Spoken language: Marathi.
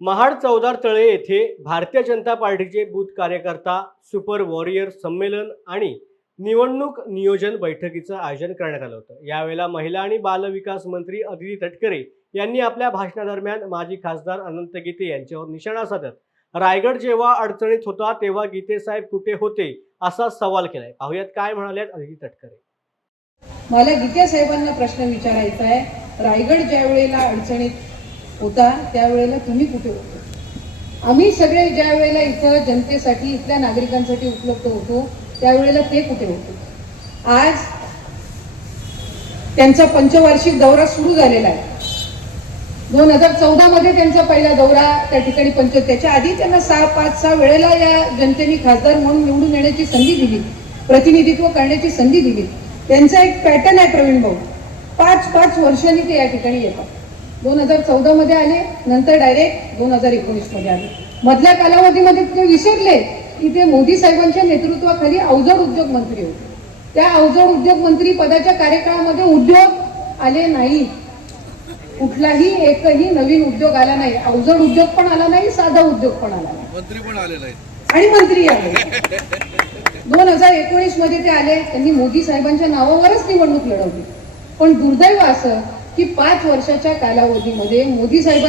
महाड चौदार तळे येथे भारतीय जनता पार्टीचे बूथ कार्यकर्ता सुपर वॉरियर संमेलन आणि निवडणूक नियोजन बैठकीचं आयोजन करण्यात आलं होतं। यावेळेला महिला आणि बाल विकास मंत्री अदिती तटकरे यांनी आपल्या भाषणादरम्यान माजी खासदार अनंत गीते यांच्यावर निशाणा साधत रायगड जेव्हा अडचणीत होता तेव्हा गीते साहेब कुठे होते असा सवाल केलाय। पाहुयात काय म्हणाल्यात अदिती तटकरे। मला गीते साहेबांना प्रश्न विचारायचा आहे, रायगड ज्या वेळेला अडचणीत होता त्यावेळेला तुम्ही कुठे होते? आम्ही सगळे ज्या वेळेला इथं जनतेसाठी इथल्या नागरिकांसाठी उपलब्ध होतो त्यावेळेला ते कुठे होते? आज त्यांचा पंचवार्षिक दौरा सुरू झालेला आहे। 2014 मध्ये त्यांचा पहिला दौरा त्या ठिकाणी त्याच्या आधी त्यांना 5-6 वेळेला या जनतेने खासदार म्हणून निवडून येण्याची संधी दिली, प्रतिनिधित्व करण्याची संधी दिली। त्यांचा एक पॅटर्न आहे प्रवीण भाऊ, 5-5 वर्षांनी ते या ठिकाणी येतात। 2014 मध्ये आले, नंतर डायरेक्ट 2019 मध्ये आले। मधल्या कालावधीमध्ये ते विसरले की ते मोदी साहेबांच्या नेतृत्वाखाली अवजड उद्योग मंत्री होते। त्या अवजड उद्योग मंत्री पदाच्या कार्यकाळामध्ये उद्योग आले नाही, कुठलाही एकही नवीन उद्योग आला नाही। अवजड उद्योग पण आला नाही, साधा उद्योग पण आला नाही, मंत्री पण आले नाही आणि मंत्री आले। 2019 मध्ये ते आले, त्यांनी मोदी साहेबांच्या नावावरच निवडणूक लढवली। पण दुर्दैव असं की 5 वर्षाच्या कालावधीमध्ये मोदी साहेबांनी